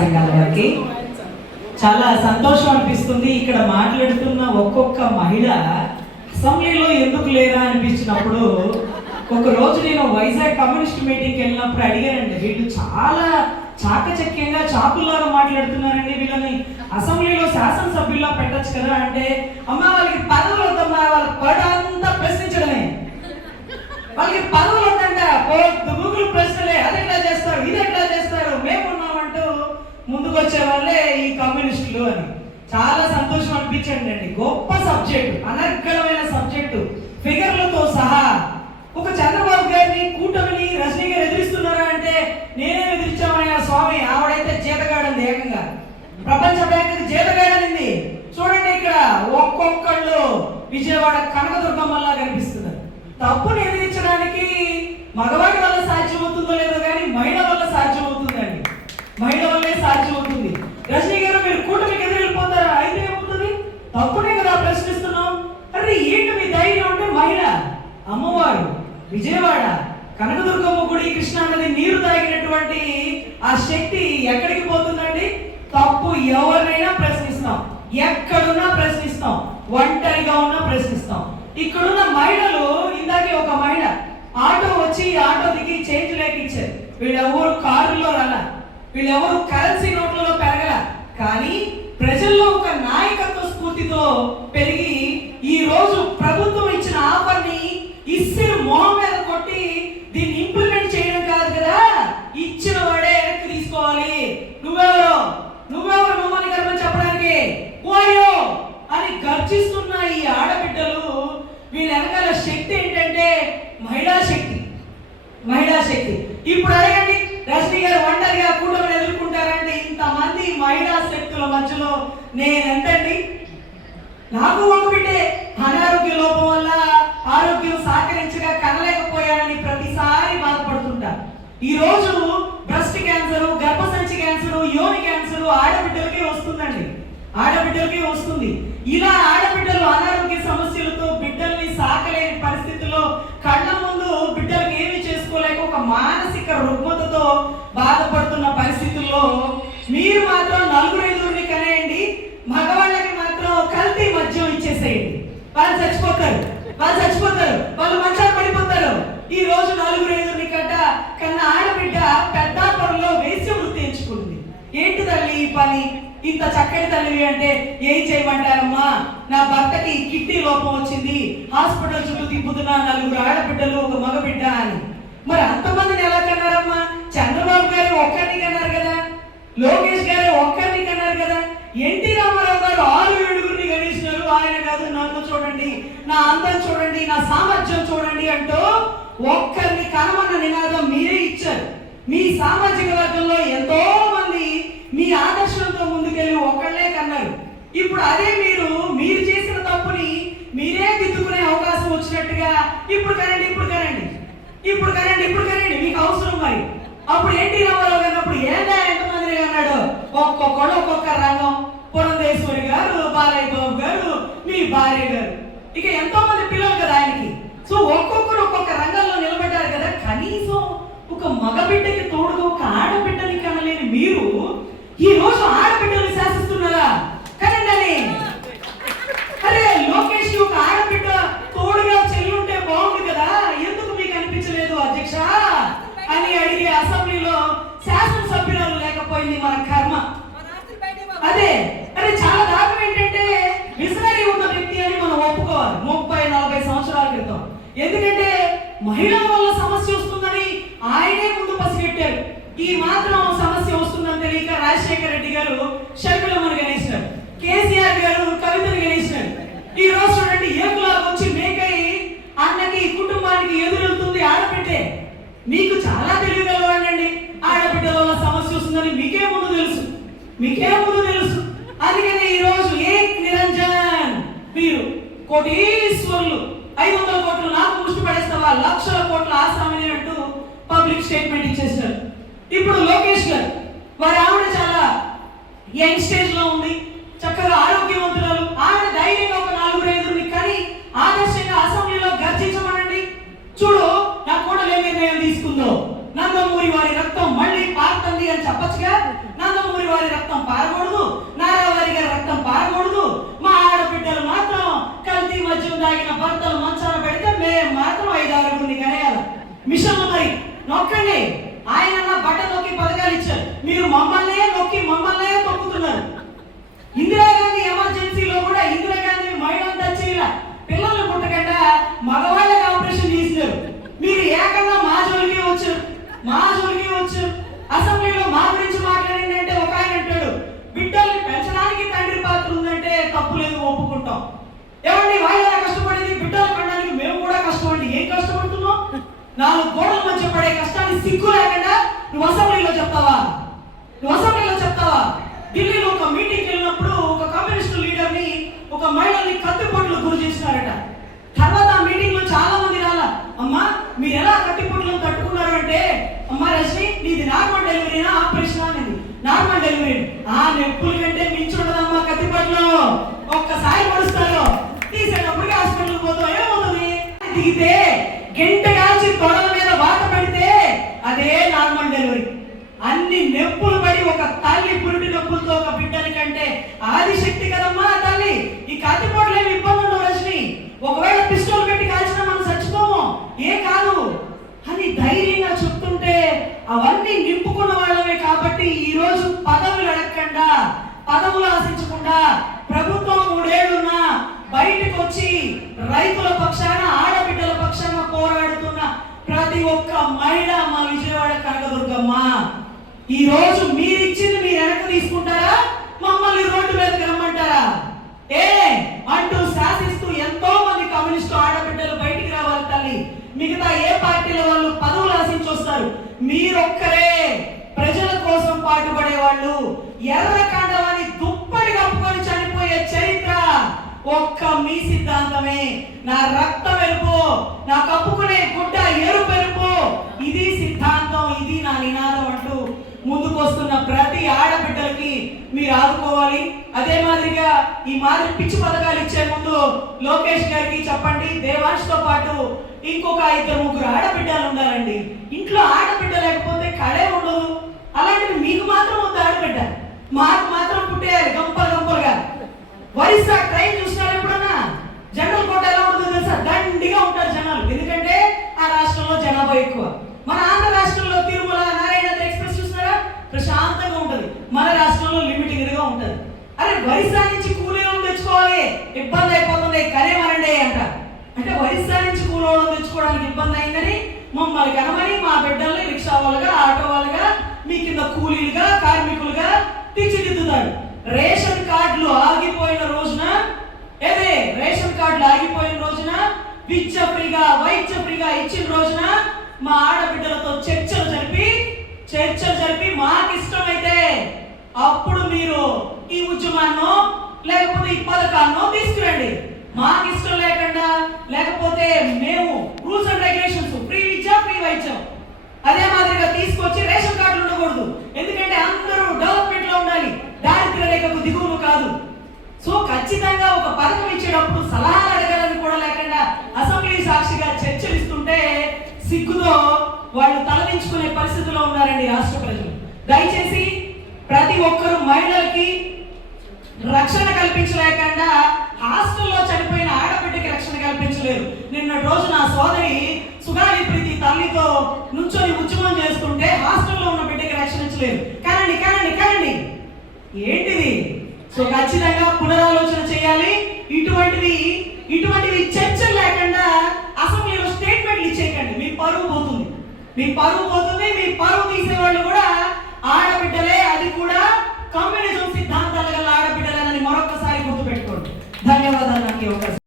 సంఘాల వారికి చాలా సంతోషం అనిపిస్తుంది. ఇక్కడ మాట్లాడుతున్న ఒక్కొక్క మహిళ అసెంబ్లీలో ఎందుకు లేరా అనిపించినప్పుడు, ఒక రోజు నేను వైజాగ్ కమ్యూనిస్ట్ మీటింగ్కి వెళ్ళినప్పుడు అడిగానండి, వీళ్ళు చాలా చాకచక్యంగా చాకుల్లాగా మాట్లాడుతున్నారండి, వీళ్ళని అసెంబ్లీలో శాసనసభ్యుల్లో పెట్టచ్చు కదా అంటే, అమ్మ వాళ్ళకి పదవులు వద్దమ్మా, వాళ్ళ పడంతా ప్రశ్నించడమే, వాళ్ళకి పదవులు వద్దంట, గూగుల్ ప్రశ్నలే, అది ఎట్లా చేస్తారు, ఇది ఎట్లా చేస్తారు, మేమున్నామంటూ ముందుకు వచ్చే వాళ్ళే ఈ కమ్యూనిస్టులు అని. చాలా సంతోషం అనిపించండి అండి. గొప్ప సబ్జెక్టు, అనర్గళమైన సబ్జెక్టు, ఫిగర్లతో సహా. ఒక చంద్రబాబు గారిని, కూటమిని రజనీ గారు ఎదిరిస్తున్నారా అంటే, నేనే ఎదిరించామయ్యా స్వామి, ఆవిడైతే జీతగాడంది, ఏకంగా ప్రపంచ బ్యాంకు జీతగాడనింది. చూడండి ఇక్కడ ఒక్కొక్కళ్ళు విజయవాడ కనకదుర్గమ్మలా కనిపిస్తున్నారు. తప్పును ఎదిరించడానికి మగవాడి వల్ల సాధ్యమవుతుందో లేదో కానీ మహిళ వల్ల సాధ్యమవుతుందండి, మహిళ వల్లే సాధ్యమవుతుంది. రజనీ గారు మీరు కూటమికి ఎదురెళ్ళిపోతారా? అయితే ఏమవుతుంది? తప్పునే కదా ప్రశ్నిస్తున్నాం. అరే ఏంటి మీ ధైర్యం అంటే, మహిళ, అమ్మవారు, విజయవాడ కనకదుర్గమ్మ గుడి, కృష్ణా నది నీరు తాగినటువంటి ఆ శక్తి ఎక్కడికి పోతుందండి? తప్పు ఎవరినైనా ప్రశ్నిస్తాం, ఎక్కడున్నా ప్రశ్నిస్తాం, ఒంటరిగా ఉన్నా ప్రశ్నిస్తాం. ఇక్కడున్న మహిళలు, ఇందాకే ఒక మహిళ ఆటో వచ్చి ఆటో దిగి చేంజ్ లేక ఇచ్చారు. వీళ్ళెవరు కారులో రాల, వీళ్ళెవరు కరెన్సీ నోట్లలో పెరగల, కానీ ప్రజల్లో ఒక నాయకత్వ స్ఫూర్తితో పెరిగి ఈ రోజు ప్రభుత్వం ఇచ్చిన ఆఫర్ని ఇస్సిరి మొహం మీద కొట్టి దీన్ని ఇంప్లిమెంట్ చేయడం కాదు కదా, ఇచ్చిన వాడే వెనక్కి తీసుకోవాలి. నువ్వెవరు మమ్మల్ని గర్వం చెప్పడానికి ఓయో అని గర్జిస్తున్న ఈ ఆడబిడ్డలు, వీళ్ళ వెనకాల శక్తి ఏంటంటే మహిళా శక్తి, మహిళా శక్తి. ఇప్పుడు అడగండి, రజనీ గారు ఒంటరిగా కూటమిని ఎదుర్కొంటారంటే ఇంతమంది మహిళా శక్తుల మధ్యలో నేనెంతండి? నాకు ఒక బిడ్డే అనారోగ్య లోపం వల్ల ఆరోగ్యం సహకరించగా కనలేకపోయానని ప్రతిసారి బాధపడుతుంటా. ఈ రోజు బ్రెస్ట్ క్యాన్సర్, గర్భసంచి క్యాన్సర్, యోని క్యాన్సర్ ఆడబిడ్డలకే వస్తుందండి, ఆడబిడ్డలకే వస్తుంది. ఇలా ఆడబిడ్డలు అనారోగ్య సమస్యలతో బిడ్డల్ని సాకలేని పరిస్థితుల్లో, కళ్ళ ముందు బిడ్డలకు ఏమి చేసుకోలేక ఒక మానసిక రుగ్మతతో బాధపడుతున్న పరిస్థితుల్లో మీరు మాత్రం నలుగురు ఐదుగురిని కనేయండి, మగవాళ్ళకి మాత్రం కల్తీ మద్యం ఇచ్చేసేయండి, వాళ్ళు చచ్చిపోతారు, వాళ్ళు మంచాలు పడిపోతారు. ఈ రోజు నలుగురు ఐదుగురిని కన్నా ఆడబిడ్డ పెద్దాపురంలో వేశ్య వృత్తి ఎంచుకుంది. ఏంటి తల్లి ఈ పని? ఇంత చక్కటి తల్లివి అంటే ఏం చేయమంటారమ్మా, నా భర్తకి కిడ్నీ లోపం వచ్చింది, హాస్పిటల్ చుట్టూ తిప్పుతున్నా, నలుగురు ఆడబిడ్డలు ఒక మగబిడ్డ అని. మరి అంతమందిని ఎలా కన్నారమ్మా? చంద్రబాబు గారు ఒక్కరిని కన్నారు కదా, లోకేష్ గారు ఒక్కరిని కన్నారు కదా, ఎన్టీ రామారావు గారు 6-7 గణేసినారు. ఆయన కాదు, నన్ను చూడండి, నా అందం చూడండి, నా సామర్థ్యం చూడండి అంటూ ఒక్కరిని కనమన్న నినాదం మీరే ఇచ్చారు. మీ సామాజిక వర్గంలో ఎంతో మంది మీ ఆదర్శంతో ముందుకెళ్ళి ఒక్కళ్ళే కన్నారు. ఇప్పుడు అదే మీరు చేసిన తప్పుని మీరే దిద్దుకునే అవకాశం వచ్చినట్టుగా ఇప్పుడు కనండి మీకు అవసరం. మరి అప్పుడు ఎన్టీ రామారావు గారు అప్పుడు ఎంతమందిని అన్నాడు? ఒక్కొక్కడు ఒక్కొక్క రంగం, పురంధేశ్వరి గారు, బాలయ్య బాబు గారు, మీ భార్య గారు, ఇక ఎంతో మంది పిల్లలు కదా ఆయనకి. సో ఒక్కొక్కరు ఒక్కొక్క రంగంలో నిలబడ్డారు కదా. కనీసం ఒక మగబిడ్డకి తోడుగా ఒక ఆడబిడ్డని కనలేని మీరు ఈ రోజు ఆడబిడ్డలు శాసిస్తున్నారా? కనండి. అరే లోకేష్ ఒక ఆడబిడ్డ తోడుగా చెల్లుంటే బాగుంది కదా, ఎందుకు మీకు అనిపించలేదు అధ్యక్ష అని అడిగే అసెంబ్లీలో శాసనసభ్యురాలు లేకపోయింది మన కర్మ. అదే చాలా దారుణం ఏంటంటే, విజనరీ ఉన్న వ్యక్తి అని మనం ఒప్పుకోవాలి 30-40 సంవత్సరాల క్రితం. ఎందుకంటే మహిళల వల్ల సమస్య వస్తుందని ఆయనే ముందు పసిగట్టారు. ఈ మాత్రం సమస్య వస్తుందని తెలియక రాజశేఖర రెడ్డి గారు షర్మిలమ్మను గణేశారు, కేసీఆర్ గారు కవితను గణేశారు. ఈ రోజు చూడండి, ఏకులాగా వచ్చి మేకై అన్నకి కుటుంబానికి ఎదురెళ్తుంది ఆడబిడ్డే. మీకు చాలా తెలియగలవాడండి, ఆడబిడ్డల వల్ల సమస్య వస్తుందని మీకే ముందు తెలుసు. అందుకని ఈ రోజు ఏక్ నిరంజన్, మీరు కోటీశ్వరులు, 500 కోట్లు నాకు ముష్టి పడేస్తావా, లక్షల కోట్ల ఆసామని అంటూ పబ్లిక్ స్టేట్మెంట్ ఇచ్చేసారు. ఇప్పుడు లోకేష్ గారు, వారి ఆవిడ చాలా యంగ్ స్టేజ్ లో ఉంది, చక్కగా ఆరోగ్యవంతురాలు. ఆవిడ ధైర్యంగా ఒక 4-5 కానీ ఆదర్శంగా అసెంబ్లీలో గర్జించమనండి. చూడు నా కోడలు ఏ నిర్ణయం తీసుకుందో, నందమూరి వారి రక్తం మళ్ళీ పారుతుంది అని చెప్పచ్చుగా. నందమూరి తాగిన భర్తలు మంచాన పెడితే మేము మాత్రం 5-6 కనేయాల మిషన్లు మరి నొక్కండి. ఆయన బట్ట నొక్కి పథకాలు ఇచ్చారు, మీరు మమ్మల్నే నొక్కి మమ్మల్నే తొక్కుతున్నారు. ఇందిరాగాంధీ ఎమర్జెన్సీలో కూడా ఇందిరాగాంధీ మహిళంతా చేయాల పిల్లలు పుట్టకుండా మగవాళ్ళకి ఆపరేషన్ చేసినారు. మీరు ఏకంగా మా జోలికి వచ్చారు. అసెంబ్లీలో మా గురించి మాట్లాడండి అంటే ఒక ఆయన అంటాడు, బిడ్డల్ని పెంచడానికి తండ్రి పాత్ర ఉందంటే తప్పు లేదు, ఒప్పుకుంటాం. ఏమండి వాళ్ళు ఎలా కష్టపడేది, బిడ్డలు కనడానికి మేము కూడా కష్టపడి ఏం కష్టపడుతున్నాం? 4 గోడల మధ్య పడే కష్టాన్ని సిగ్గు లేకుండా నువ్వు అసెంబ్లీలో చెప్తావా? ఢిల్లీలో ఒక మీటింగ్కి వెళ్ళినప్పుడు ఒక కమ్యూనిస్టు లీడర్ని ఒక మహిళల్ని కత్తిపోట్లు గురి చేసినారట. తర్వాత ఆ మీటింగ్ లో చాలా మంది రాలా, అమ్మా మీరు ఎలా కత్తిపోట్లను తట్టుకున్నారు అంటే, అమ్మా రజని నీది నార్మల్ డెలివరీనా ఆపరేషన్ అనేది? Normal delivery. ఆ నొప్పుల కంటే మించి ఉండదమ్మా కత్తిపోట్లు, ఒక్కసారి పడుస్తారు తీసేటప్పటికి హాస్పిటల్ పోతాం. ఏమవుతుంది? దిగితే గంట కాల్చి తొడల మీద వాత పెడితే అదే నార్మల్ డెలివరీ. అన్ని నొప్పులు పడి ఒక తల్లి పురుటి నొప్పులతో ఒక బిడ్డని కంటే ఆదిశక్తి కదమ్మా తల్లి. ఈ కత్తిపోట్లు ఏమి ఇబ్బంది ఉండవు రజని. ఒకవేళ పిస్టోల్ పెట్టి కాల్చినా మనం చచ్చిపోము, ఏ కాదు అని ధైర్యంగా చెప్తుంటే అవన్నీ నింపుకున్న వాళ్ళమే. కాబట్టి ఈ రోజు పదవులు అడగకుండా, పదవులు ఆశించకుండా ప్రభుత్వం 3 ఏళ్లున్నా బయటకు వచ్చి రైతుల పక్షాన, ఆడబిడ్డల పక్షాన పోరాడుతున్న ప్రతి ఒక్క మహిళ మా విజయవాడ కనకదుర్గమ్మ. ఈ రోజు మీరిచ్చింది మీరు వెనక్కి తీసుకుంటారా, మమ్మల్ని రోడ్డు మీదకి రమ్మంటారా? అంటూ శాసిస్తూ ఎంతో మంది కమ్యూనిస్టు ఆడబిడ్డలు బయటికి రావాలి తల్లి. మిగతా ఏ పార్టీల వాళ్ళు పదవులు ఆశించి వస్తారు, మీరొక్కరే ప్రజల కోసం పాటుపడే వాళ్ళు. ఎర్ర కాండవాన్ని దుప్పటి కప్పుకొని చనిపోయే చరిత్ర ఒక్క మీ సిద్ధాంతమే. నా రక్తం ఎరుపు, నా కప్పుకునే గుడ్డ ఎరుపు ఎరుపు, ఇది సిద్ధాంతం, ఇది నా నినాదం అంటూ ముందుకు వస్తున్న ప్రతి ఆడబిడ్డలకి మీరు ఆదుకోవాలి. అదే మాదిరిగా ఈ మాదిరి పిచ్చి పథకాలు ఇచ్చే ముందు లోకేష్ గారికి చెప్పండి, దేవాంష్తో పాటు ఇంకొక 2-3 ఆడబిడ్డలు ఉండాలండి. ఇంట్లో ఆడబిడ్డ లేకపోతే కళే ఉండదు. అలాంటిది మీకు మాత్రం ఉంది ఆడబిడ్డ, మాకు మాత్రం పుట్టారు గంపలుగా. ఒరిస్సా ట్రైన్ చూసినారు ఎప్పుడన్నా? జనరల్ కోట ఎలా ఉంటుందో తెలుసా? దండిగా ఉంటారు జనాలు, ఎందుకంటే ఆ రాష్ట్రంలో జనాభా ఎక్కువ. మన ఆంధ్ర రాష్ట్రంలో తిరుమల నారాయణ ఎక్స్ప్రెస్ చూసినారా? ప్రశాంతంగా ఉంటది. మన రాష్ట్రంలో లిమిటెడ్ గా ఉంటది. అరే ఒరిస్సా నుంచి కూలీలను తెచ్చుకోవాలి, ఇబ్బంది అయిపోతుంది, కనేమనండి అంట. అంటే ఒరిస్సా నుంచి కూలోళ్ళను తెచ్చుకోవడానికి ఇబ్బంది అయిందని మమ్మల్ని కనమని మా బిడ్డల్ని రిక్షా వాళ్ళుగా, ఆటో వాళ్ళుగా, మీ కింద కూలీలుగా, కార్మికులుగా తీర్చిదిద్దుతాడు. రేషన్ కార్డులు ఆగిపోయిన రోజున, విద్య ఫ్రీగా, వైద్య ఫ్రీగా ఇచ్చిన రోజున మా ఆడబిడ్డలతో చర్చలు జరిపి మాకు ఇష్టమైతే అప్పుడు మీరు ఈ ఉద్యమాన్నో లేకపోతే ఈ పథకాన్నో తీసుకురండి. మాకు ఇష్టం లేకుండా, లేకపోతే మేము rules and regulations, free Vidya free వైద్యం అదే మాదిరిగా తీసుకొచ్చి రేషన్ కార్డులు ఉండకూడదు. ఎందుకంటే అందరూ డెవలప్మెంట్ లో ఉండాలి, దారిద్ర్య రేఖకు దిగువను కాదు. సో ఖచ్చితంగా ఒక పథకం ఇచ్చేటప్పుడు సలహాలు అడగాలని కూడా లేకుండా అసెంబ్లీ సాక్షిగా చర్చలు ఇస్తుంటే సిగ్గుతో వాళ్ళు తలదించుకునే పరిస్థితిలో ఉన్నారండి రాష్ట్ర ప్రజలు. దయచేసి ప్రతి ఒక్కరు మహిళలకి రక్షణ కల్పించలేకుండా హాస్టల్లో చనిపోయిన ఆడబిడ్డకి రక్షణ కల్పించలేరు. నిన్న రోజు నా సోదరి సుగాలి ప్రీతి తల్లితో నుంచొని ఉద్యమం చేస్తుంటే హాస్టల్లో ఉన్న బిడ్డకి రక్షణ ఇచ్చలేరు. కనండి ఏంటిది? సో ఖచ్చితంగా పునరాలోచన చేయాలి. ఇటువంటివి చర్చలు లేకుండా అసెంబ్లీలో స్టేట్మెంట్లు ఇచ్చేయకండి. మీ పరువు పోతుంది. మీ పరువు తీసేవాళ్ళు కూడా ఆడబిడ్డలే, అది కూడా కమ్యూనిజం సిద్ధాంతాలు గల ఆడబిడ్డలేనని మరొకసారి గుర్తుపెట్టుకోండి. ధన్యవాదాలు నాకు ఈ అవకాశం.